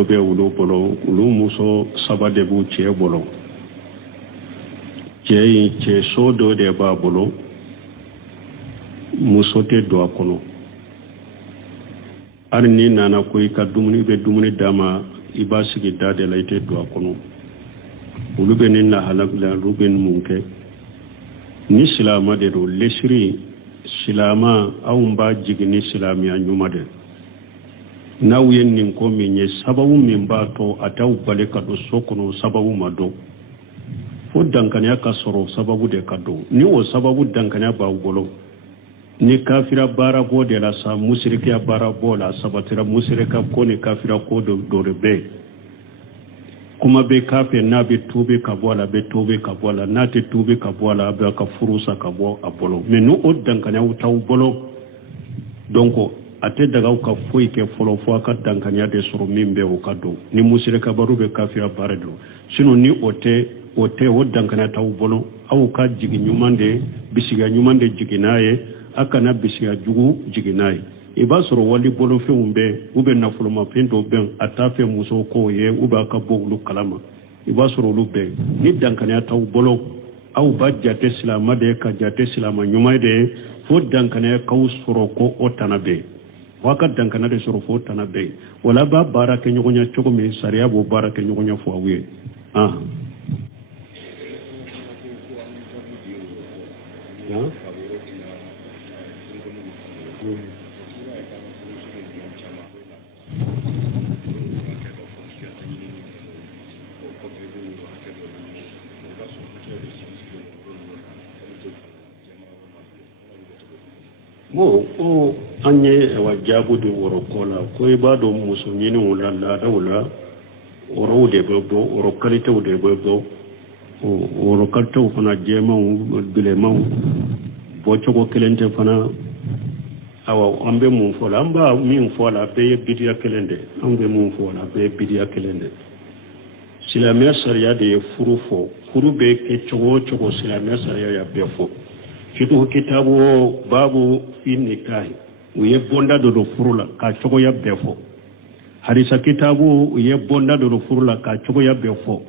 dɔ bɛ olu bolo olu muso saba de b'u cɛ bolo cɛ so dɔ de b'a bolo muso tɛ don a kɔnɔ hali ni nana ko i ka dumuni bɛ dumuni d'a ma i b'a sigi da de la i tɛ don a kɔnɔ olu bɛ ni lahala bila olu bɛ mun kɛ ni silama de don lesiri silama anw b'a jigin ni silamiya ɲuman de n'aw ye nin ko min ye sababu min b'a to a t'aw bali ka don so kɔnɔ sababu ma don fo dankaniya ka sɔrɔ sababu de ka don ni o sababu dankaniya b'aw bolo ni kafira baara bɔ de la sa musirikiya baara bɔ la sabatira musirika ko ni kafira ko do de bɛ kuma bɛ k'a fɛ n'a bɛ tuube ka bɔ a la a bɛ tuube ka bɔ a la n'a tɛ tuube ka bɔ a la a bɛ ka furu sa ka bɔ a bolo mais ni o dankaniyaw t'aw bolo donc a tɛ daga ka foyi kɛ fɔlɔ fo a ka dankaniya de sɔrɔ min bɛ o ka don ni musirika baro bɛ kafira baara don sinon ni o tɛ o dankaniya t'aw bolo aw ka jigin ɲuman de bisigiya ɲuman de jigin n'a ye a kana bisigiya jugu jigin n'a ye i b'a sɔrɔ wali bolofɛnw bɛ u bɛ nafolomafɛn dɔw bɛn a t'a fɛ musow k'o ye u b'a ka bɔ olu kalama i b'a sɔrɔ olu bɛɛ ni dankaniya t'aw bolo aw b'a jate silama de ka jate silama ɲuman de ye fo dankaniya k'aw sɔrɔ ko o tana bɛ yen wa ka dankaniya de sɔrɔ fo tana bɛ yen wala b'a baara kɛ ɲɔgɔn ɲɛ cogo min sariya b'o baara kɛ ɲɔgɔn ɲɛ fɔ aw ye ko an ye wa jaabu de wɔrɔ ko la ko i b'a dɔn muso ɲiniw la laadaw la wɔrɔw de bɛ bɔ wɔrɔ kalitew de bɛ bɔ wɔrɔ kalitew fana jɛmanw bilenmanw bɔcogo kelen tɛ fana awa an bɛ mun fɔ la an b'a min fɔ la a bɛɛ ye bidiya kelen de an bɛ mun fɔ la a bɛɛ ye bidiya kelen de silamɛya sariya de ye furu fɔ furu bɛ kɛ cogo o cogo silamɛya sariya y'a bɛɛ fɔ fiqhu kitabu babu fi nikahi u ye bonda dɔ don furu la ka cogoya bɛɛ fɔ hadisa kitabu u ye bonda dɔ don furu la ka cogoya bɛɛ fɔ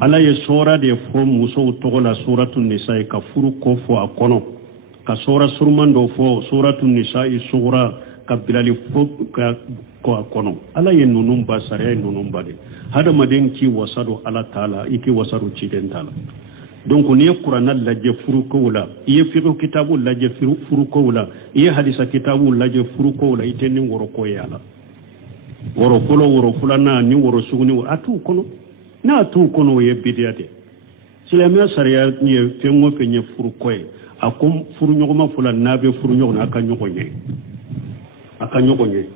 ala ye sura de fɔ musow tɔgɔ la suratu nisa ka furu ko fɔ a kɔnɔ ka sura surman dɔ fɔ suratu nisa sura ka bilali fɔ ka ko a kɔnɔ ala ye ninnu ba sariya ye ninnu ba de hadamaden k'i wasa don ala taala i k'i wasa don ciden taala donc ni ye kuranna lajɛ furukow la i ye fiqh kitabu lajɛ furukow la i ye hadisa kitabu lajɛ furukow la i tɛ ni wɔrɔko ye a la wɔrɔ fɔlɔ wɔrɔ filanan ni wɔrɔ suguni a t'u kɔnɔ n'a t'u kɔnɔ o ye bidiya de silamɛya sariya ye fɛn o fɛn ye furuko ye a ko furuɲɔgɔnma fɔla n'a bɛ furu ɲɔgɔn na a ka ɲɔgɔn ye a ka ɲɔgɔn ye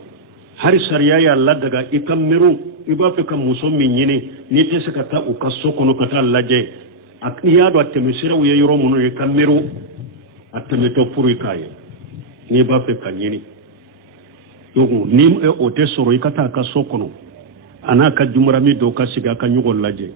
hari sariya y'a ladaga i ka miiri i b'a fɛ ka muso min ɲini n'i tɛ se ka taa u ka so kɔnɔ ka taa lajɛ n'i y'a dɔn a tɛmɛsiraw ye yɔrɔ minnu ye ka miiri a tɛmɛtɔ furu i k'a ye n'i b'a fɛ ka ɲini donc ni o tɛ sɔrɔ i ka taa a ka so kɔnɔ a n'a ka jumarami dɔw ka sigi a ka ɲɔgɔn lajɛ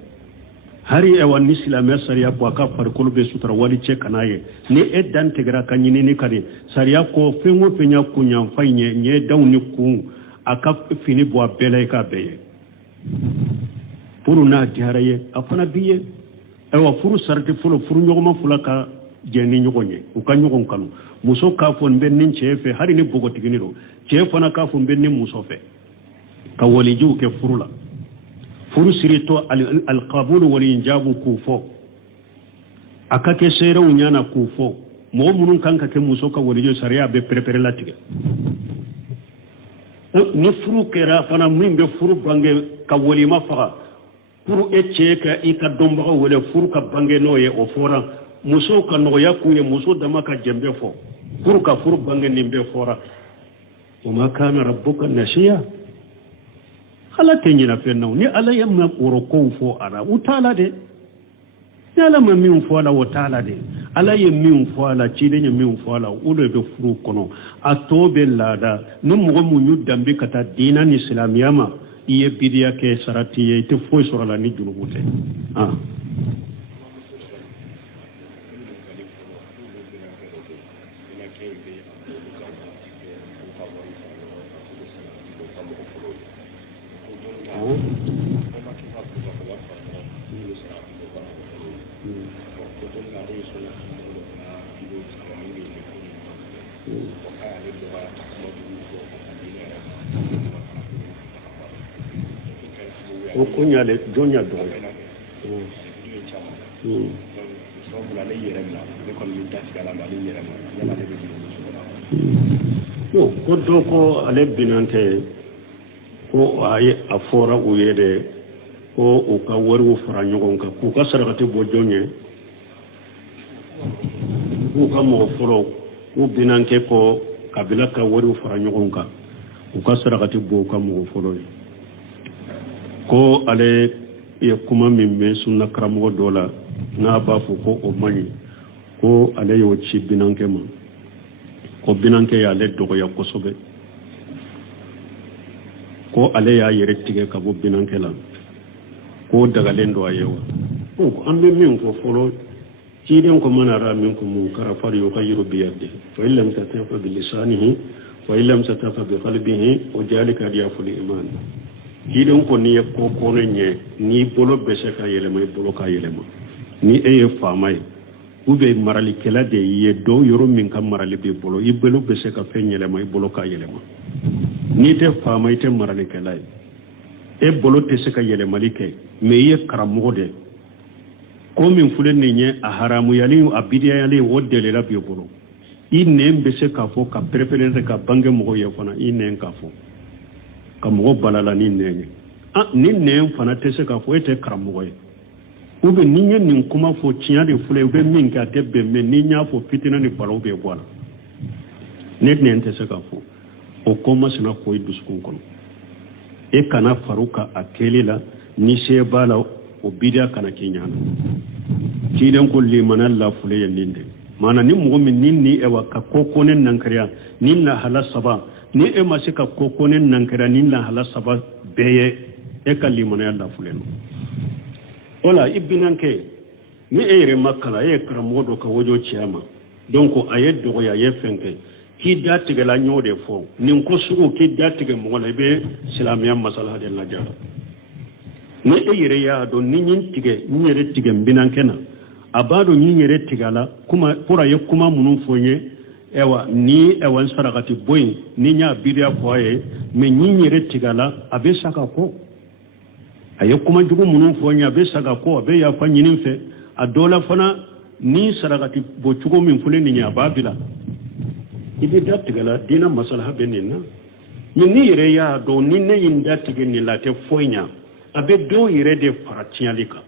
hari ni silamɛya sariya ko a ka farikolo bɛ sutura wali cɛ kan'a ye ni e dan tigɛra ka ɲinini ka di sariya ko fɛn o fɛn y'a kunyanfa in ye ɲɛ daw ni kun a ka fini bɔ a bɛɛ la i k'a bɛɛ ye furu n'a diyara ye a fana b'i ye furu sariti fɔlɔ furu ɲɔgɔnma fila ka jɛn ni ɲɔgɔn ye u ka ɲɔgɔn kanu muso k'a fɔ n bɛ nin cɛ fɛ hali ni bogotigini don cɛ fana k'a fɔ n bɛ nin muso fɛ ka walijiw kɛ furu la furu siritɔ alqabulu walijaabu k'u fɔ a ka kɛ seerew ɲana k'u fɔ mɔgɔ minnu kan ka kɛ muso ka waliju sariya bɛ pɛrɛpɛrɛ latigɛ ni furu kɛra fana min bɛ furu bange ka walima faga pour e cɛ ka i ka dɔnbagaw wele furu ka bange n'o ye o fɔra musow ka nɔgɔya kun ye muso dama ka jɛn bɛɛ fɔ pour ka furu bange nin bɛɛ fɔra wa ma kana rabbuka nasiya ala tɛ ɲinɛ fɛn na ni ala ye wɔrɔkow fɔ a la u t'a la dɛ ni ala ma min fɔ a la o t'a la dɛ ala ye min fɔ a la ciden ye min fɔ a la o de bɛ furu kɔnɔ a tɔ bɛ laada ni mɔgɔ mun y'u danbe ka taa diina ni silamɛya ma i ye bidiya kɛ sarati ye i tɛ foyi sɔrɔ a la ni jurumu tɛ ko kunyale jonya do ko do ko ale binante ko ay afora uyede ko o ka waru fara nyogon ka ko ka sarakati bo jonye ko ka mo foro ko binanke ko kabila ka waru fara nyogon ka ko ka sarakati bo ka mo foro ko ale ye kuma min be sunna karamo dola na ba fu ko o mani ko ale yo ci binanke ma ko binanke ya le dogo ya kosobe ko ale ya yere tige ka bo binanke la ko daga lendo ayewa ko ambe min ko folo ci den ko manara min ko mu kara far yo ka yiro biyade fa illam tatafa bi lisanihi wa illam tatafa bi qalbihi o jalika diaful iman ci den ko ni ko ko nye ni bolo bese ka yele may bolo ka yele ma ni eye famay ube marali kela de ye do yoro min kam marali be bolo ibelo bese ka fenyele may bolo ka yele ma ni te famay te marali kela e bolo te se ka yele malike me ye karamo de ko min fulen ni nye a haramu yali abidiya yali wodele la be bolo ine mbese ka fo ka prepare ka bange mo ye fona ine ka fo ka mo balala ni ne ni ne fana te se ka fo ete karamo ye ube ninye nin kuma fo tiya de fule ube min ka te be me ni nya fo fitina ni balo be bola ne te se ka fo o koma sina ko iduskun kono e kana faruka akelela ni se bala o bidia kana kinyana kiden ko limana la fule yende mana ni mo min ni e wa ka kokonen nan kariya ni na hala saba ni e masika kokonen nan kariya ni na hala saba beye e ka limana la fule no ola ibinanke ni ere makala e kramodo ka wojo chiama donc ayed do ya yefenke ki datige la nyode fo nin ko sugo ki datige mo la be islamiyya masala de la jara ni ere ya do ni nyin tige nyere tige binanke na abado ni nyere tigala kuma pura ye kuma munun fonye ewa ni ewan sarakati boy ni nya bidia foye me nyere tigala abe saka ko aye kuma jugu munun fonya be saga ko be ya fa nyinin fe a dola fana ni sarakati bo jugu min fule ni nya babila ibe datigala dina masalaha benina ni yere ya do ni ne yin datige ni la te fonya abe do yere de faratialika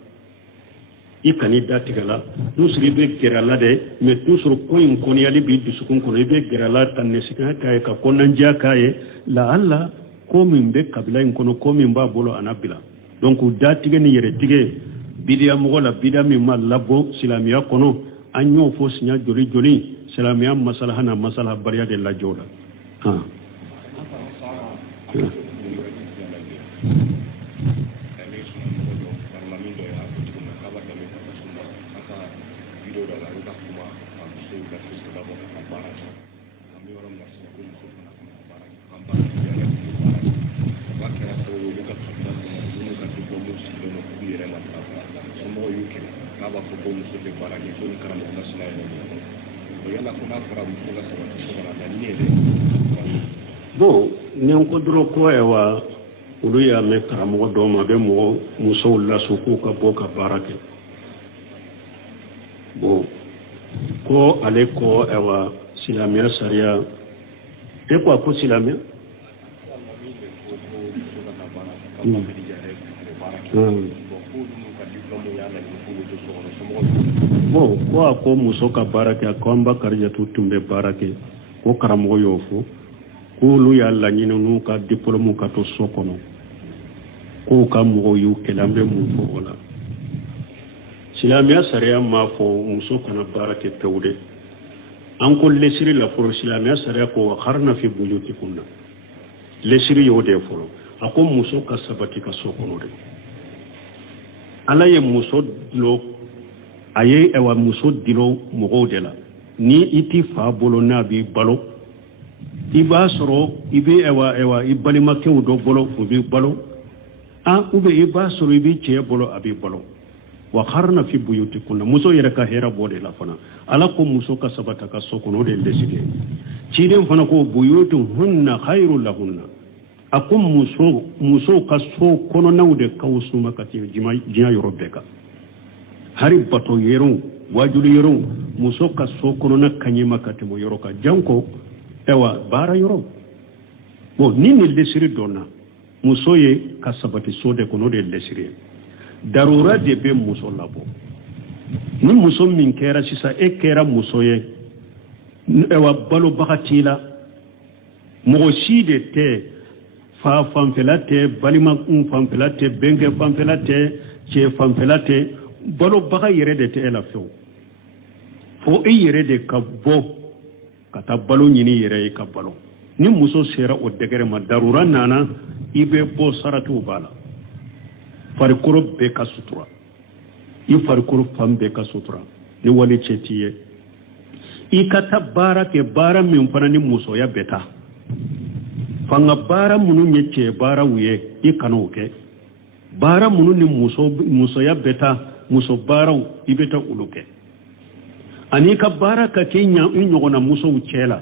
ikani datigala dusri be gerala de me dusru ko in koni ali bi dusukun ko be gerala tan ne sika kay ka konan ja kay la alla ko min be kabila in kono ko min ba bolo anabila donc datige ni yere tige bidia mo la bidia mi mal labo silamiya kono anyo fo sinya joli joli silamiya masalaha na masalaha bariya de la jola ha bon ni ko dro ko ewa ulu ya me karamo do ma be mo muso la suku ka boka barake bon ko ale ko ewa silamia sharia e ko silamia bon ko muso ka barake akomba karja tutumbe barake ko karamo yofu kulu ya la nyinu nu ka diplôme ka to sokono ko ka mo yu kelambe mu fo wala silamia sharia ma fo muso kana barake tawde an ko lesiri la fo silamia sharia ko kharna fi buyutikunna lesiri yo de fo ako muso ka sabati ka sokono de ala ye muso lo aye ewa muso dilo mo de la ni iti fa bolo na bi balo iba soro ibe ewa ibalima ke do bolo ubi balo ube iba soro ibi che bolo abi balo wa kharna fi buyutikunna muso yere ka hera bode la fana ala ko muso ka sabata ka sokono de lesige ci dem fana ko buyutu hunna khairul lahunna ako muso ka so kɔnɔnaw de ka suma ka tɛmɛ diɲɛ yɔrɔ bɛɛ kan hari bato yeron wajulu yeron muso ka so kɔnɔna ka ɲɛma ka tɛmɛ yɔrɔ kan janko ewa baara yɔrɔ bon ni lesiri dɔnna muso ye ka sabati so de kɔnɔ de lesiri darura de bɛ muso labɔ ni muso min kɛra sisan e kɛra muso ye ewa balobaga t'i la mɔgɔ si de tɛ fa fanfɛla tɛ balima fanfɛla tɛ bɛnkɛ fanfɛla tɛ cɛ fanfɛla tɛ balobaga yɛrɛ de tɛ e la fewu fo e yɛrɛ de ka bɔ ka taa balo ɲini yɛrɛ ye ka balo ni muso sera o dɛgɛrɛ ma darura nana i bɛ bɔ saratiw b'a la farikolo bɛɛ ka sutura i farikolo fan bɛɛ ka sutura ni wali cɛ t'i ye i ka taa baara kɛ baara min fana ni musoya bɛ taa fanga baara minnu ye cɛ baaraw ye i kana o kɛ baara minnu ni musoya bɛ taa muso baaraw i bɛ taa olu kɛ ani ka baara ka kɛ i ɲɔgɔnna musow cɛ la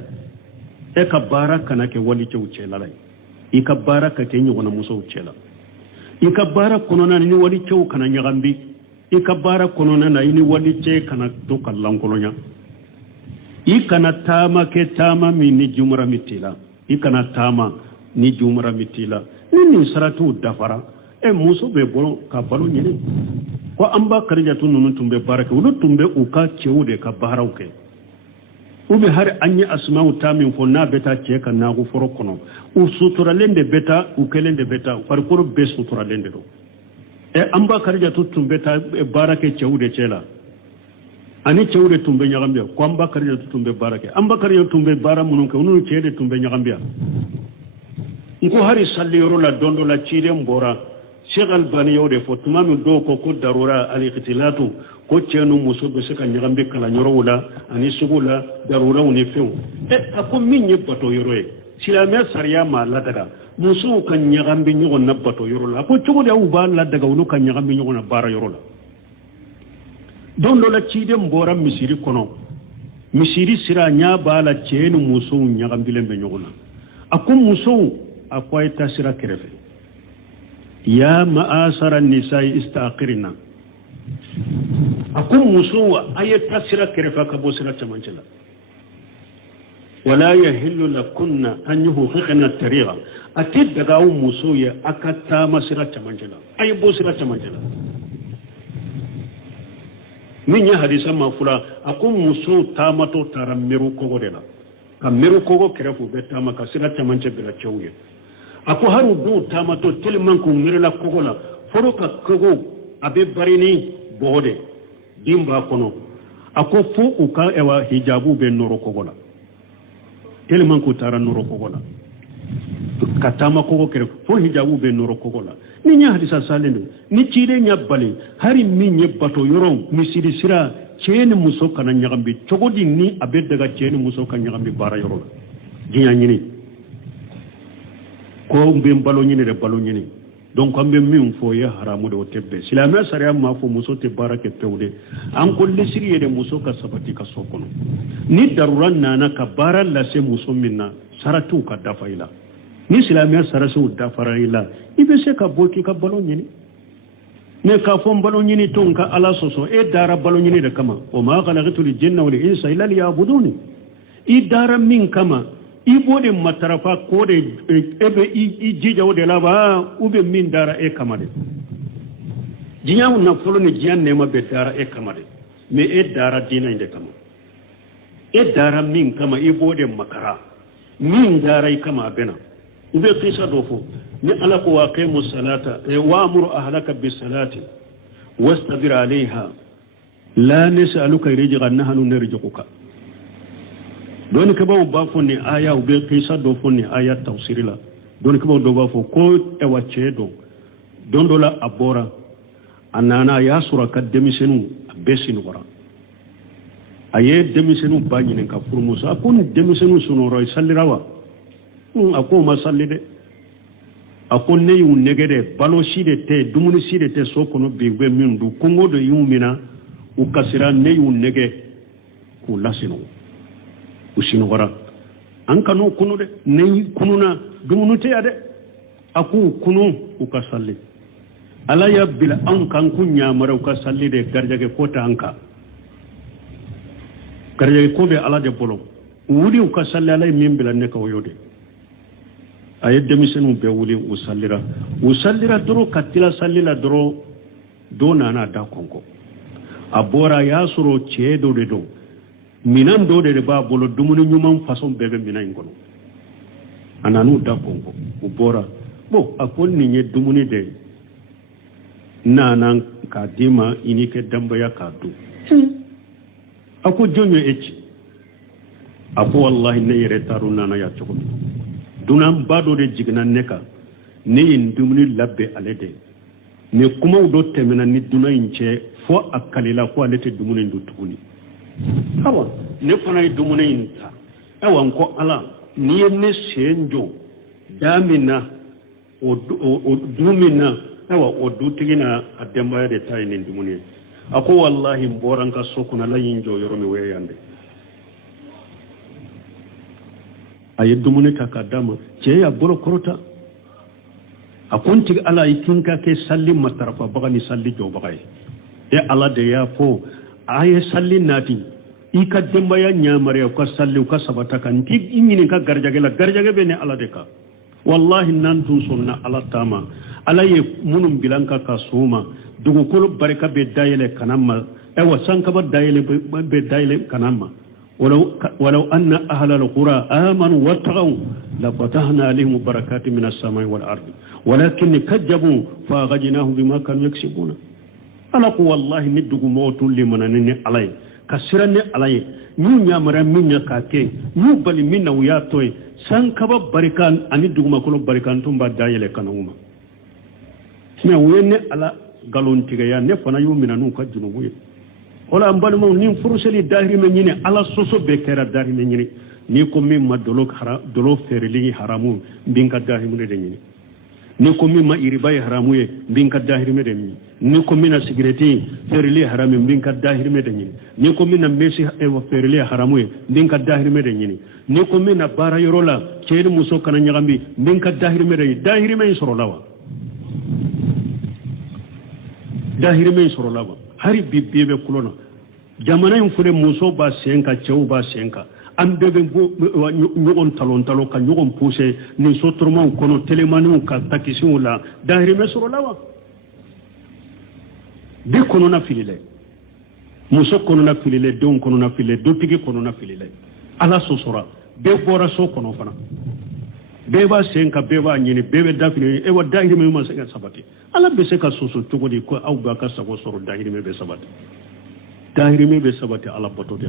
e ka baara kana kɛ wali cɛw cɛ la i ka baara ka kɛ i ɲɔgɔnna musow cɛ la i ka baara kɔnɔna ni wali cɛw kana ɲagambi i ka baara kɔnɔna na i ni wali cɛ kana to ka lankolonya i kana taama kɛ taama min ni jumara min t'i la i kana taama ni jumara min t'i la ni nin saratiw dafara muso bɛ bɔ ka balo ɲini ko an ba karijatu ninnu tun bɛ baara kɛ olu tun bɛ u ka cɛw de ka baaraw kɛ u bɛ hari an ye asmaw ta min fɔ n'a bɛ taa cɛ ka naago foro kɔnɔ u suturalen de bɛ taa u kelen de bɛ taa farikolo bɛɛ suturalen de don an ba karijatu tun bɛ taa baara kɛ cɛw de cɛ la ani cɛw de tun bɛ ɲagambiya ko an ba karijatu tun bɛ baara kɛ an ba karijatu tun bɛ baara minnu kɛ olu cɛ de tun bɛ ɲagambiya n ko hari salliyɔrɔ la don dɔ la ciden bɔra Sheikh Albani y'o de fɔ tuma min dɔw ko darura al-ikhtilatu ko cɛ ni muso bɛ se ka ɲagambi kalanyɔrɔw la ani sugu la daruraw ni fɛnw a ko min ye bato yɔrɔ ye silamɛ sariya m'a ladaga musow ka ɲagambi ɲɔgɔn na bato yɔrɔ la a ko cogo di aw b'a ladaga olu ka ɲagambi ɲɔgɔn na baara yɔrɔ la don dɔ la ciden bɔra misiri kɔnɔ misiri sira ɲa b'a la cɛ ni musow ɲagambilen bɛ ɲɔgɔn na a ko musow a ko a ye taa sira kɛrɛfɛ ya ma'asara nisa'i istaqirna akum muso ayata sira kɛrɛfɛ ka bɔ sira camancɛ la wala yahillu lakunna an yuhiqna tariqa ati daga muso ye aka taama sira camancɛ la ay bɔ sira camancɛ la min ya hadisa ma fula akum muso taamato tara meru kogo de la ka meru kogo kɛrɛfɛ bɛ taama ka sira camancɛ bila cɛw ye ako haru do tamato tellement ko mirela kogola foro ka kogo abe barini bode dimba kono ako fu uka ewa hijabu be noro kogola tellement ko tara noro kogola katama kogo kere fo hijabu be noro kogola ni nya hadisa salendo ni cire nya bale hari minye bato yoron misiri sira cene muso kana nyagambi togodi ni abe daga cene muso kana nyagambi bara yoro jinya nyini ko mbe balo nyini de balo nyini donc ambe min fo ya haramu de tebbe silama sariya ma fo muso te barake pewde an ko lesiri de muso ka sabati ka sokono ni daruran nana ka bara la se muso minna saratu ka dafaila ni silama sarasu dafaila ibe se ka boki ka balo nyini ne ka fo balo nyini ton ka ala soso e dara balo nyini de kama o ma khalaqatul jinna wal insa illa liya'buduni i dara min kama ibo de matarafa ko de ebe i jija o de la ba ube min dara e kamade jinya na folo ni jiyan ne ma be dara e kamade me e dara dina inde kama e dara min kama ibo de makara min dara i kama bena ube qisa do fo ni ala ko waqimu salata wa amuru ahlaka bis salati wastabir alaiha la nas'aluka rizqan nahnu narzuquka doni ka bawo ba fonni aya u be qisa do fonni aya tafsiri la doni ka bawo do ba fo ko e wacce do don do la abora anana ya sura ka demisenu besinu wara aye demisenu ba nyinen ka furmu sa kun demisenu suno roy sallirawa ako ma sallide akon ne yu negede balo shide te dumuni shide te so kono be be min du kongo do yumina u kasira ne yu nege ku lasino usino wara an kanu kunu de ne kununa dumunu te ade aku kunu ukasalli ala ya bila an kan kunya mara ukasalli de garjage kota anka garjage ko be ala de bolo wuri ukasalli ala min bila ne ka woyode ayet demisenu be wuli usallira doro katila sallila doro do nana da konko abora ya suro ceedo de do minan do de ba bolo dumuni nyumam façon bebe minan ngono ananu da konko ubora bo akon ni nye dumuni de nana ka dima inike damba ya kadu ako jonyo echi abo wallahi ne yere taru nana ya choko dunan bado de jigna neka ne yin dumuni labbe alede ne kuma do temena ni dunan ce fo akalila ko alete dumuni ndu tuguni awa ne fana dumuni inta awa ko ala ni ne senjo damina o dumina awa o dutigina adamba de tay ni dumuni ako wallahi mboranka sokuna la yinjo yoromi weyande ayi dumuni takadama ce ya bolo korota a kunti ala ikinka ke salli matarafa bagani salli jo bagay e ala de ya fo aye salli nati ika demba ya nyamare ko salli ko sabata kan ti ingini ka garjage be ne ala de ka wallahi nan tun sunna ala tama ala ye munum bilanka ka suma dugu kolo baraka be dayele kanamma e wasanka ba dayele be dayele kanamma ولو أن أهل القرى آمنوا واتقوا لفتحنا عليهم بركات من السماء والأرض ولكن كذبوا فأخرجناهم بما كانوا يكسبون أنا والله ندق موت لمن نني علي كسرني علي نيو نيامرا من يكاكي نيو بلي من وياتوي سانكبا بركان أني دق ما كلو بركان تنبا دايلة كانوما وين على قالون تيغيا نفنا يومنا نوكا جنوبية wala ambal mo ni furuseli dahiri me nyine ala soso be kera dahiri me nyine ni ko mi ma dolo ferli haramu binka dahiri me de nyine ni ko mi ma iribai haramu ye binka dahiri me de nyine ni ko mi na sigareti ferli haramu binka dahiri me de nyine ni ko mi na mesi e ferli haramu ye binka dahiri me de nyine ni ko mi na bara yorola cede muso kana nyagambi binka dahiri me soro lawa dahiri me soro lawa hari bibbe kulona jamana en fure muso ba senka cew ba senka am bebe nyogon talon ka nyogon pousse ni sotroma kono telemanu ka takisi wala dahiri mesoro lawa de kono na filile muso kono na filile don kono na filile do tigi kono na filile ala sosora be bora so kono fana be ba senka be ba nyini be be dafini e wa dahiri me ma senka sabati ala be se ka soso togodi ko aw ba ka sago soro dahiri me be sabati dahiri me be sabati ala boto de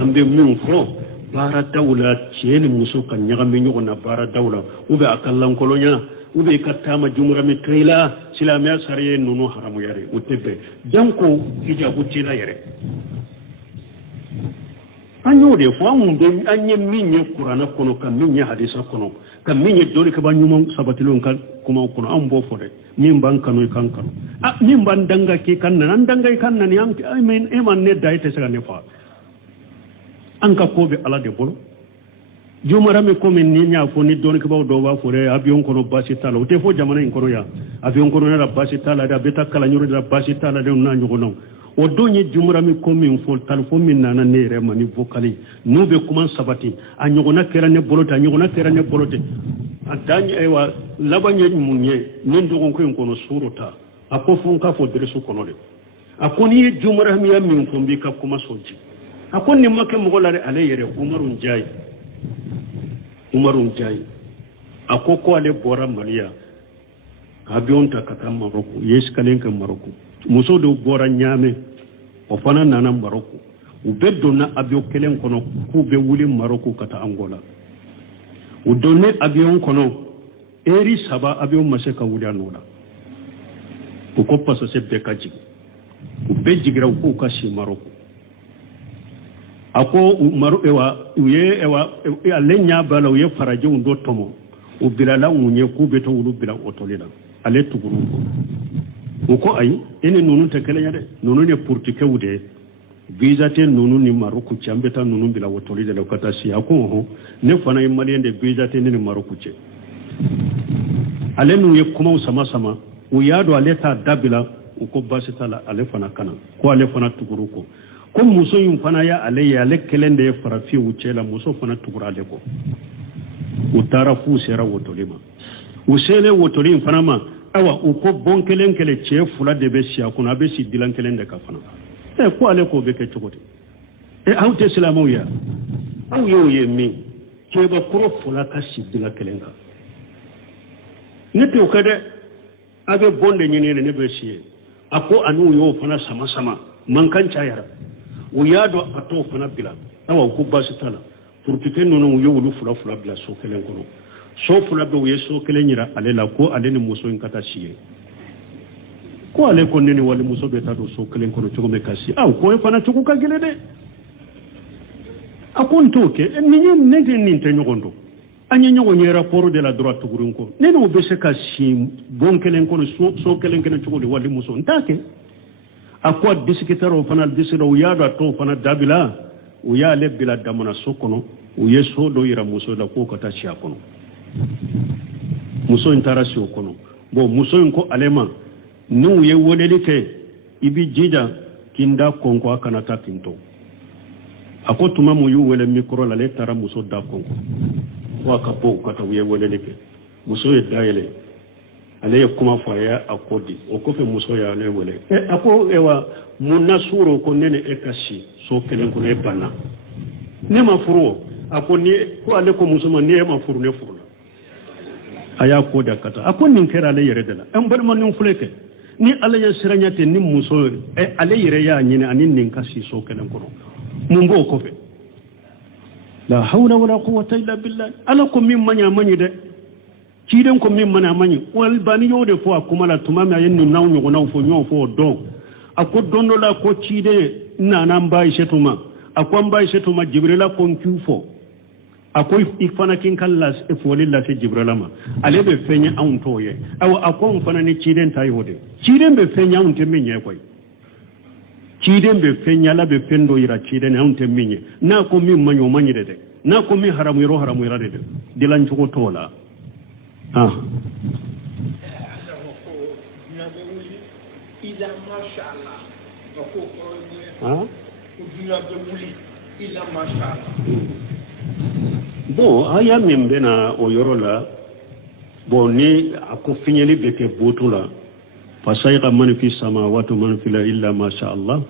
ambe mun fo bara dawla cieni muso kan nyagami nyugo na bara dawla ube akallan kolonya ube katama jumura mi kaila silamiya sariye nunu haramu yare utebe janko hijabu tila yare anyo de fo ambe anye minye qur'ana kono kan minye hadisa kono kan minye dori ka banyuma sabatilon kan kuma kono ambo fo de min ban kanu kan kanu min ban danga ki kan nan danga kan nan yam amen eman ne daite sega ne fa an ka ko be ala de bolo jumara mi ko min ni nya ko ni doni ka baw do ba fo re avion kono basi tala o te fo jamana in kono ya avion kono na basi tala da beta kala nyoro da basi tala de na nyugo non o do ni jumara mi ko min fo talfo min nana ne re mani vocali no be kuma sabati a nyugo na kera ne bolote a nyugo na kera ne bolote adanya ewa labanye munye nindo ko kono surota ako funka fo dresu kono de akoni jumara mi ya min fo bi ka kuma soji akoni make mo golare ale yere umarun jai akoko ale bora maria abion ta kata maroko yeskalen ka maroko muso do bora nyame o fana nana maroko ubeddo na abio kelen kono ku be wuli maroko kata angola u donne avion kono eri saba avion maseka wuli anola u ko pasa se bekaji u be jigira ku ka shi maroko ako umaru ewa alenya bala uye faraje undo tomo u bilala unye ku be to wulu bila otolila ale tuguru ko ko ay ene nonu tekele yade nonu ne portike wude visa te nonu ni maroko chambeta nonu bila otolila le kata si ako ho ne fana imaliende visa te ne maroko che ale nu ye kumaw sama sama u y'a dɔn ale t'a dabila u ko baasi t'a la ale fana kana ko ale fana tuguru ko muso in fana y'ale ye ale kelen de ye farafinw cɛ la muso fana tugura ale kɔ u taara f'u sera wotoli ma u selen wotoli in fana ma awa u ko bon kelen kelen cɛ fila de bɛ si a kɔnɔ a bɛ si dilan kelen de ka fana ko ale k'o bɛ kɛ cogo di aw tɛ silamɛw ye aw y'o ye min cɛbakɔrɔ fila ka si dilan kelen kan ne t'o kɛ dɛ a bɛ bon de ɲini ne bɛ si ye a ko ani u y'o fana sama sama man kan cayara u y'a dɔn a t'o fana bila awa ko baasi t'a la porotike ninnu u ye olu fila fila bila so kelen kɔnɔ so fila bɛ u ye so kelen yira ale la ko ale ni muso in ka taa si ye ko ale ko ne ni walimuso bɛ taa don so kelen kɔnɔ cogo min ka si ko e fana cogo ka gɛlɛn dɛ a ko n t'o kɛ ne de nin tɛ ɲɔgɔn dɔn an ye ɲɔgɔn ye rapport de la droit tugurin ko ne n'o bɛ se ka si bon kelen kɔnɔ so kelen kelen cogo di walimuso n t'a kɛ a ko a disikitɛrɛ o fana disira u y'a dɔn a t'o fana dabila u y'ale bila damana so kɔnɔ u ye so dɔ yira muso la k'o ka taa si a kɔnɔ muso in taara si o kɔnɔ bon muso in ko ale ma ni u ye weleli kɛ i b'i jija k'i da kɔnkɔ a kana taa ten tɔ a ko tuma min u y'u wele mikoro la ale taara muso da kɔnkɔ ko a ka bɔ u ka taa u ye weleli kɛ muso ye dayɛlɛ ale ye kuma fɔ a ye a ko di o kɔfɛ muso ye ale wele a ko ewa mun na suuro ko ne ni e ka si so kelen kɔnɔ e banna ne ma furu o a ko ale ko muso ma ni e ma furu ne furu la a y'a ko da ka taa a ko nin kɛra ale yɛrɛ de la an balima nin filɛ kɛ ni ala ye siranya ten ni muso ale yɛrɛ y'a ɲini ani nin ka si so kelen kɔnɔ mun b'o kɔfɛ la hawla wala quwwata illa billah ala ko min man ɲɛ a man ɲi dɛ ciden ko min man ɲɛ a man ɲi walbani y'o de fɔ a kuma la tuma min a ye nin n'aw ɲɔgɔnnaw fɔ ɲɔgɔn fɔ o dɔn a ko don dɔ la ko ciden nana an ba Aisatu ma a ko an ba Aisatu ma Jibrila ko n k'u fɔ a ko i fana k'i ka foli lase Jibrila ma ale bɛ fɛn ye anw t'o ye a ko anw fana ni ciden ta y'o de ciden bɛ fɛn ye anw tɛ min ɲɛ koyi ciden bɛ fɛn ye ala bɛ fɛn dɔ yira ciden anw tɛ min ye n'a ko min man ɲi o man ɲi dɛ n'a ko min haramuyira o haramuyira de dɛ dilancogo t'o la bon a y'a min bɛna o yɔrɔ la bon ni a ko fiɲɛli bɛ kɛ boto la fasayika man fi samawati man fil ardi illa ma sha Allah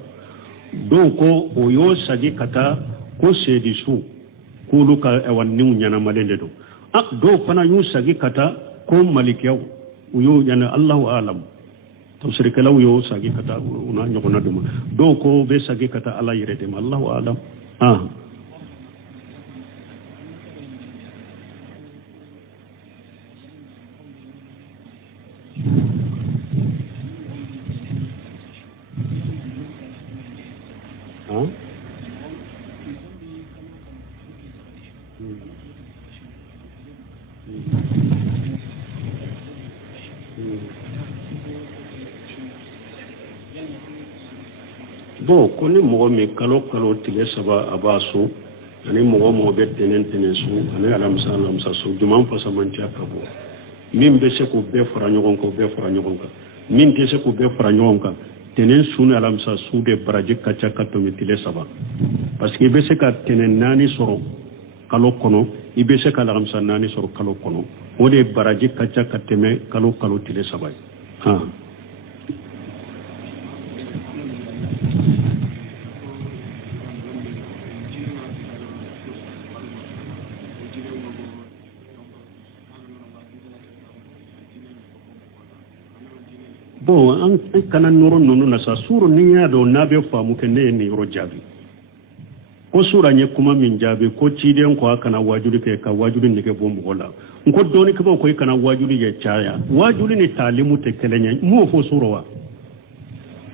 dɔw ko o y'o sagi ka taa ko seedi su k'olu ka niw ɲanamalen de don dɔw fana y'u sagi ka taa ko malikiyaw u y'o ɲana Allahu alam tafsirikɛlaw y'o sagi ka taa u n'a ɲɔgɔnna de ma dɔw ko bɛ sagi ka taa ala yɛrɛ de ma Allahu alam bon ko ni mɔgɔ min kalo tile saba a b'a so ani mɔgɔ bɛ tɛnɛn so ani alamisa so juman fasamantiya ka bɔ min bɛ se k'o bɛɛ fara ɲɔgɔn kan o bɛɛ fara ɲɔgɔn kan min tɛ se k'o bɛɛ fara ɲɔgɔn kan tɛnɛn su ni alamisa su de baraji ka ca ka tɛmɛ tile saba parce que i bɛ se ka tɛnɛn 4 sɔrɔ kalo kɔnɔ i bɛ se ka alamisa 4 sɔrɔ kalo kɔnɔ o de baraji ka ca ka tɛmɛ kalo tile saba ye bon an kana nɔrɔ ninnu na sa sura ni y'a dɔn n'a bɛ faamu kɛ ne ye nin yɔrɔ jaabi ko sura ye kuma min jaabi ko ciden ko a kana wajuli kɛ ka wajuli nege bɔ mɔgɔ la n ko dɔɔnikɛbaw ko i kana wajuli kɛ caya wajuli ni taalimu tɛ kelen ye m'o fɔ sura wa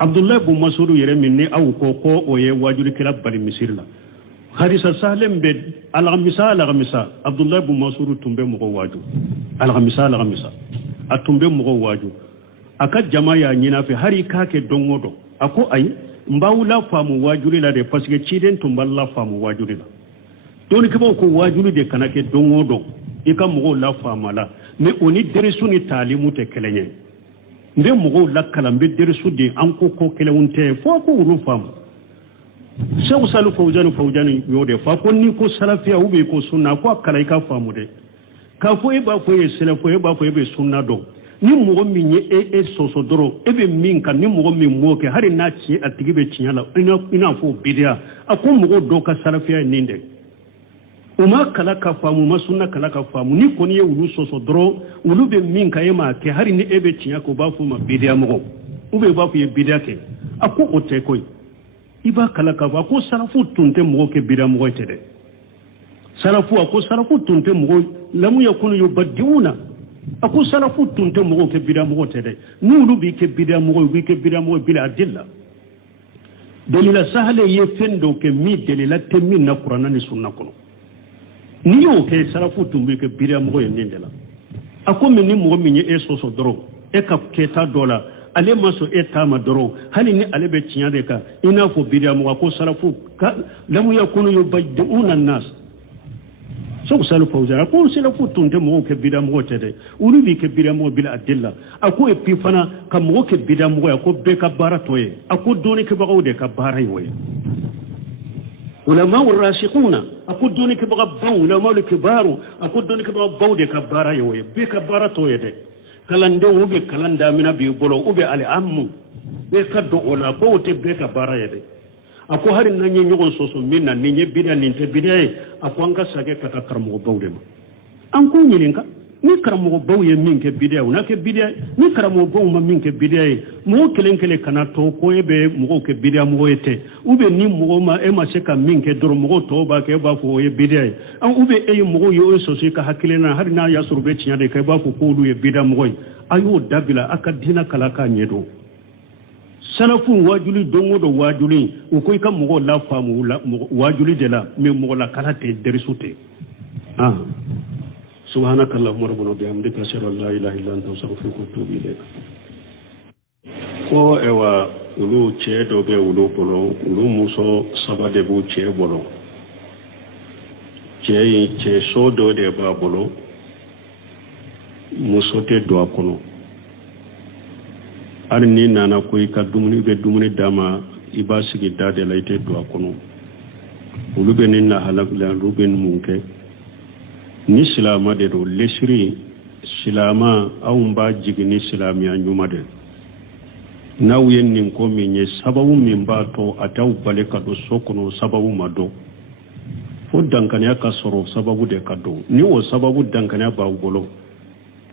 Abdullahi bin Mas'ud yɛrɛ min ni aw ko o ye wajulikɛla bali misiri la hadisa sahlen bɛ alamisa Abdullahi bin Mas'ud tun bɛ mɔgɔ waju alamisa a tun bɛ mɔgɔ waju a ka jama y'a ɲin'a fɛ hari k'a kɛ don o don a ko ayi n b'aw la faamu wajuli la de parce que ciden tun b'a la faamu wajuli la dɔɔnikɛbaw ko wajuli de kana kɛ don o don i ka mɔgɔw la faamu la mais oni derisu ni taalimu tɛ kelen ye n bɛ mɔgɔw lakalan n bɛ derisu di an ko kelenw tɛ fo ko olu faamu Sheikh Salih Fawzani y'o de fɔ ko ni ko salafiya ou bien ko sunna ko a kala i ka faamu dɛ k'a fɔ e b'a fɔ e ye salafo e b'a fɔ e bɛ sunna dɔn ni mɔgɔ min ye e sɔsɔ dɔrɔn e bɛ min kan ni mɔgɔ min m'o kɛ hali n'a tiɲɛ a tigi bɛ tiɲɛ la i n'a fɔ bidiya a ko mɔgɔw dɔw ka salafiya ye nin dɛ u ma kala ka faamu u ma sunna kala ka faamu ni kɔni ye olu sɔsɔ dɔrɔn olu bɛ min kan e m'a kɛ hali ni e bɛ tiɲɛ kɛ u b'a fɔ o ma bidiya mɔgɔ ou bien u b'a fɔ i ye bidiya kɛ a ko o tɛ koyi i b'a kala ka fɔ a ko salafu tun tɛ mɔgɔ kɛ bidiya mɔgɔ tɛ dɛ salafu a ko salafu tun tɛ mɔgɔ lamu yakunu yubaddi'una a ko salafu tun tɛ mɔgɔ kɛ bidiya mɔgɔ tɛ dɛ n'olu b'i kɛ bidiya mɔgɔ u b'i kɛ bidiya mɔgɔ bila adilla dalila sahale ye fɛn dɔw kɛ min dalila tɛ min na kuranna ni sunna kɔnɔ n'i y'o kɛ salafu tun b'i kɛ bidiya mɔgɔ ye nin de la a ko min ni mɔgɔ min ye e sɔsɔ dɔrɔn e ka kɛta dɔ la ale ma sɔn e ta ma dɔrɔn hali ni ale bɛ tiɲɛ de kan i n'a fɔ bidiya mɔgɔ a ko salafu lamu yakunu yubaddi'una an-nas Sheikh Salih Fawzani ko salafu tun tɛ mɔgɔw kɛ bidiya mɔgɔ tɛ dɛ olu b'i kɛ bidiya mɔgɔ bila adilla a ko et puis fana ka mɔgɔ kɛ bidiya mɔgɔ ye a ko bɛɛ ka baara tɔ ye a ko dɔɔnikɛbagaw de ka baara ye o ye ulama rasikhuna a ko dɔɔnikɛbaga baw ulama kibaru a ko dɔɔnikɛbaga baw de ka baara ye o ye bɛɛ ka baara tɔ ye dɛ kalandenw bɛ kalan daminɛ b'i bolo ou bien al-ammu bɛɛ ka dɔn o la ko o tɛ bɛɛ ka baara ye dɛ a ko hari n'an ye ɲɔgɔn sɔsɔ min na nin ye bidiya nin tɛ bidiya ye a ko an ka segin ka taa karamɔgɔbaw de ma an k'u ɲininka ni karamɔgɔbaw ye min kɛ bidiya o n'a kɛ bidiya ni karamɔgɔbaw ma min kɛ bidiya ye mɔgɔ kelen kelen kana to ko e bɛ mɔgɔw kɛ bidiya mɔgɔ ye tɛ ou bien ni mɔgɔ ma e ma se ka min kɛ dɔrɔn mɔgɔw tɔw b'a kɛ e b'a fɔ o ye bidiya ye ou bien e ye mɔgɔw ye o ye sɔsɔ i ka hakilina hali n'a y'a sɔrɔ u bɛ tiɲɛ de kɛ e b'a fɔ k'olu ye bidiya mɔgɔ ye a y'o dabila a ka diinɛ kala k'a ɲɛdɔn salafu wajuli don o don wajuli u ko i ka mɔgɔw la faamu wajuli de la mais mɔgɔ la kala tɛ derisu tɛ سبحانك اللهم ربنا وبحمدك أشهد أن لا إله إلا أنت أستغفرك وأتوب إليك ko ewa ulu che do be ulu bolo ulu muso saba de bu che bolo che so do de ba bolo muso te do akono arni nana ko ka dumuni be dumuni dama iba sigi dade la ite do akono ulu be ni na halak la ruben munke ni silama de do lesri silama awumba jigini silamiya nyuma de naw yen nin ko min ye sababu min ba to ataw bale ka do sokono sababu mado fo dankaniya ka soro sababu de ka do ni o sababu dankaniya ba bolo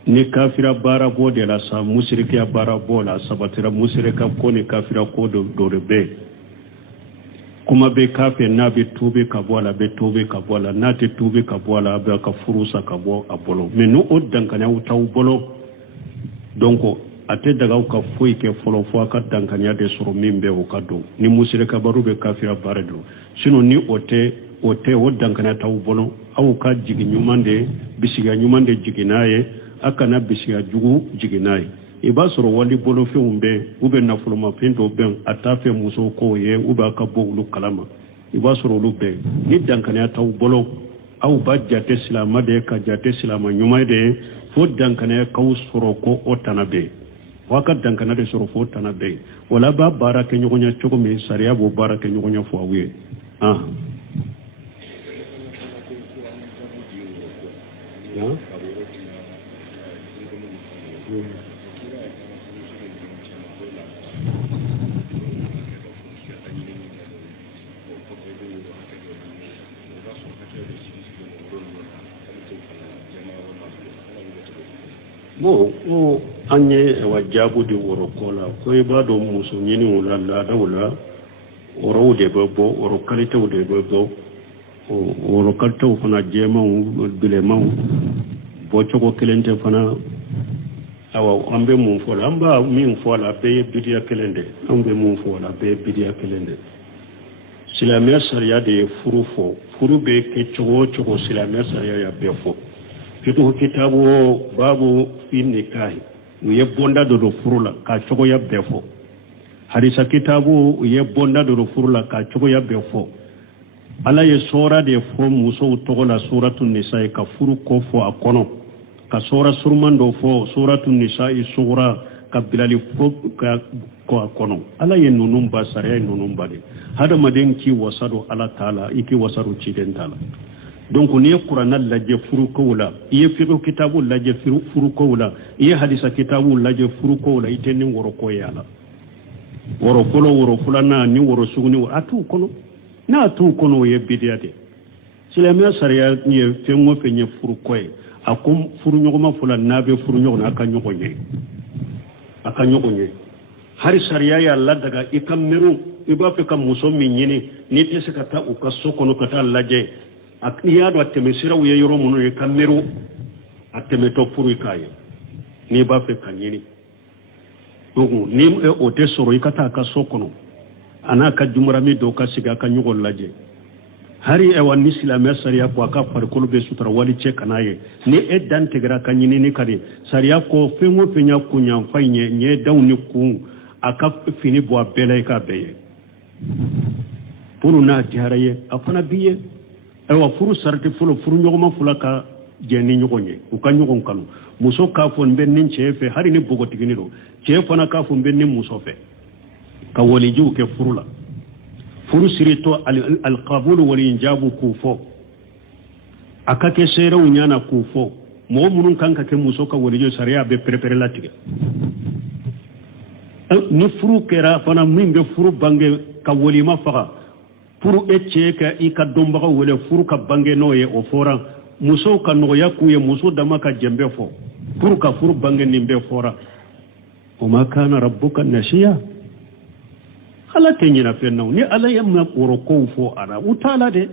ni kafira bara bo de la sa musrikiya bara bo la sabatira musrika ko ni kafira ko do rebe kuma be kafe na be tobe ka bola be tobe ka bola na te tobe ka bola be ka furusa ka bo abolo mais no o dankaniya utaw bolo donc ate daga ka foyi ke folo fo ka dankaniya de soro min be o ka do ni musrika baru be kafira bara do sino ni ote o dankaniya taw bolo aw ka jigi nyumande bisiga nyumande jiginaye akana bisiga jugu jiginaye e ba soro wali bolo fe umbe ube na fuluma pendo ben atafe muso ko ye ube ka bo ulu kalama e ba soro lu be ni dankaniya taw bolo aw ba jate silama de ka jate silama nyuma de fo dankaniya kaw soro ko o tanabe waka dankana de soro fo tanabe wala ba barake nyogonya chogo me sariya bo barake nyogonya fo awe Bo anye wajabu di worokola ko ibado muso nyini wala dawla oro de bebo oro kalite de bebo oro kalite fana jema bilema bo chogo kelente fana awa ambe mun fola amba min fola be bidiya kelende ambe mun fola be bidiya kelende silamia sariya de furu be ke chogo silamia sariya ya befo fitu kitabu babu fi nikahi ye bonda do furula ka chogo ya befo hadisa kitabu ye bonda do furula ka chogo ya befo ala ye sura de fo muso togola suratul nisa ka furu ko fo akono ka sura surmando fo suratu nisa'i sura ka bilali fo ka ko kono ala ye nunum ba sare nunum ba de hada maden ki wasado ala taala iki wasaro ci den taala donc ni qur'an laje furu ko wala ye fiqh kitabu laje furu ko wala ye hadisa kitabu laje furu ko wala iten woro ko yala woro fulana ni woro sugni atu kono na atu kono ye bidiyate silamiya sariya ye fengo fenye furu koy akum furu nyogoma fula nabe furu nyogona aka nyogonye hari sariya ya Allah daga ikammeru iba fe kam muso min nyini ni tese kata uka sokono kata laje akniya do temesira uye yoro muno ikammeru ateme to furu ikaye ni ba fe kanyini dogu ni o te soro ikata aka sokono ana ka jumrami do ka siga ka nyugol laje hari e wan islamia sariya ko aka farkolo be sutra wali che kanaye ni eddan tegra kanyini ni kadi sariya ko fengo fenya kunya fanye nye dawni ku aka fini bo abele ka beye puru na jaraye afana biye e wa furu sarti furu nyogoma fulaka jeni nyogonye uka nyogon kanu muso ka fon ben nin chefe hari ni bogo tiginiro chefe na ka fon ben nin muso fe ka wali ju ke furula furu sirito al qabul wal injabu kufo akake sere unyana kufo mo munun kanka ke muso ka wali ju sariya be prepare latige ni furu kera fana min be furu bange ka wali ma faga furu etche ka ika domba ka wala furu ka bange noye o fora muso ka no yakuye muso dama ka jembe fo furu ka furu bange nimbe fora o ma kana rabbuka nashiya ala tenyina fennaw ni ala yamma qoro ko fo ara utala de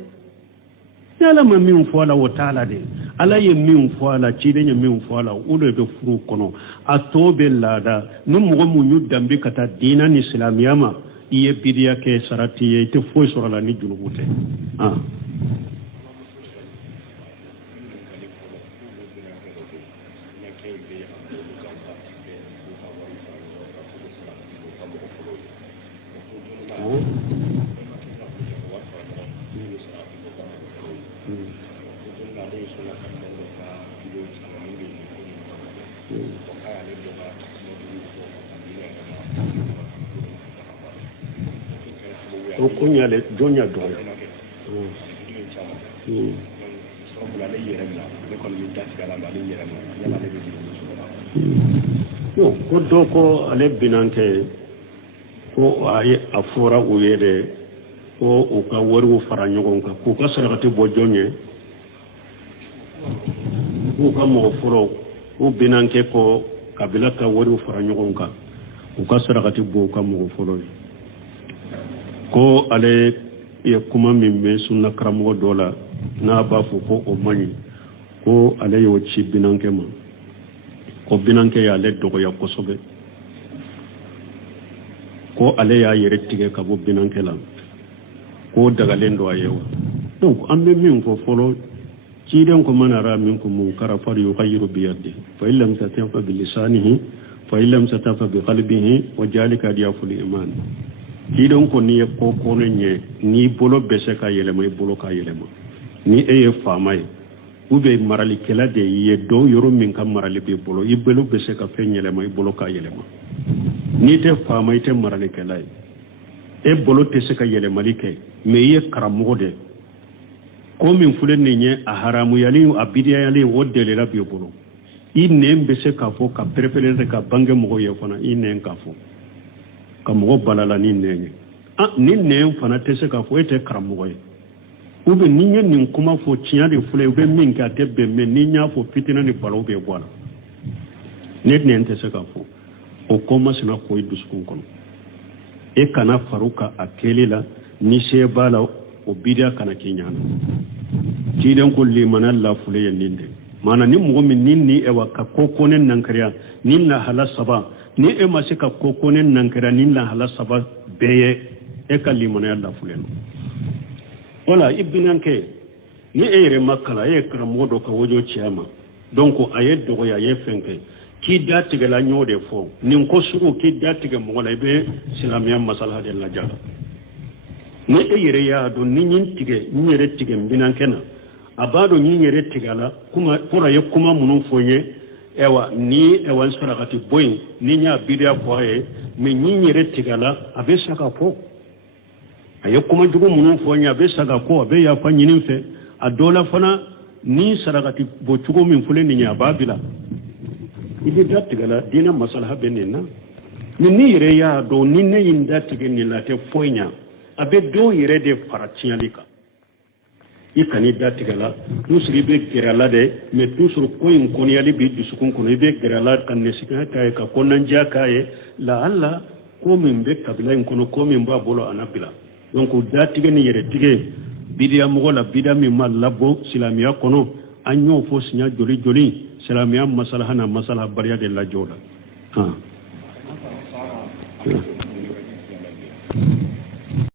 yala ma min fo ala utala de ala yem min fo ala ci de min fo ala o do be furu kono atobe lada no mo mu nyu dambe kata dina ni islamiyama iye bidiya ke sarati ye te fo soro la ni julubute kunyale jonya do yo ko do ko ale binante ko ay afora uyede ko o ka waru fara nyogon ka ko ka sarakati bo jonye ko ka mo foro ko binanke ko kabila ka waru fara nyogon ka ko ka sarakati bo ka mo foro ko ale ye kuma min be sunna karamo dola na ba fu ko o mani ko ale yo ci binanke ma ko binanke ya le dogo ya kosobe ko ale ya yere tige ka bo binanke la ko daga lendo ayewa donc ambe min ko folo ci den ko manara min ko mun kara far yu khayru bi yadi fa illam tatafa bi lisanihi fa illam tatafa bi qalbihi wa jalika diaful iman idon ko ni ko kono nye ni bolo bese ka yelema bolo ka yelema ni eye famay ube marali kela de ye do yoro min kam marali be bolo ibelo bese ka fe yelema bolo ka yelema ni te famay te marali kela e bolo te se ka yelema like me ye karamo de ko min fule ni nye a haramu yali abidiya yali wodele la be bolo ine mbese ka fo ka prepare ka bange mo ye fona ine ka fo kamo balala ni nenye ni nen fana tese ka fo ete karamogo ye ube ninye nin kuma fo tinya de fule ube min ka te be me ninya fo fitina ni balo be bwana net nen tese ka fo o koma sina ko iduskun kono e kana faruka akelela ni se bala o bidia kana kinyana tiden ko limana la fule ye ninde mana ni mo min ninni e wa ka kokonen nan kariya ninna hala saba ni e masika kokonen nankira ninla hala saba beye e kalimana yalla fuleno wala ibinanke ni ere makala e kramodo ka wojo chiama donc ayed do ya yefenke ki datige la nyode fo nin ko suru ki datige mo la be islamiyya masala de la jaga ni ere ya do ni nyin tige nyere tige binanke na abado ni yere tigala kuma pora ye kuma munun fonye ewa ni ewa sarakati boy ni nya bidia koye me ni yere tigala abe saka ko aye kuma jugo munun fonye abe saka ko abe ya fa nyinin fe adola fana ni sarakati bo jugo min fule ni nya babila idi datigala dina maslaha benena ni yere ya do ni ne yinda tigeni la te foynya abe do yere de faratialika ikani datigala tusri be gerala de me tusru koyin koniyali bi dusukun kono be gerala kan ne sikana tay ka konan jakaye la alla ko min be kabila in kono ko min ba bolo anabila donc datigani yere tige bidiya mo la bida mi malabo silamiya kono anyo fo sinya joli joli silamiya masalahana masalaha bariya de la jola ha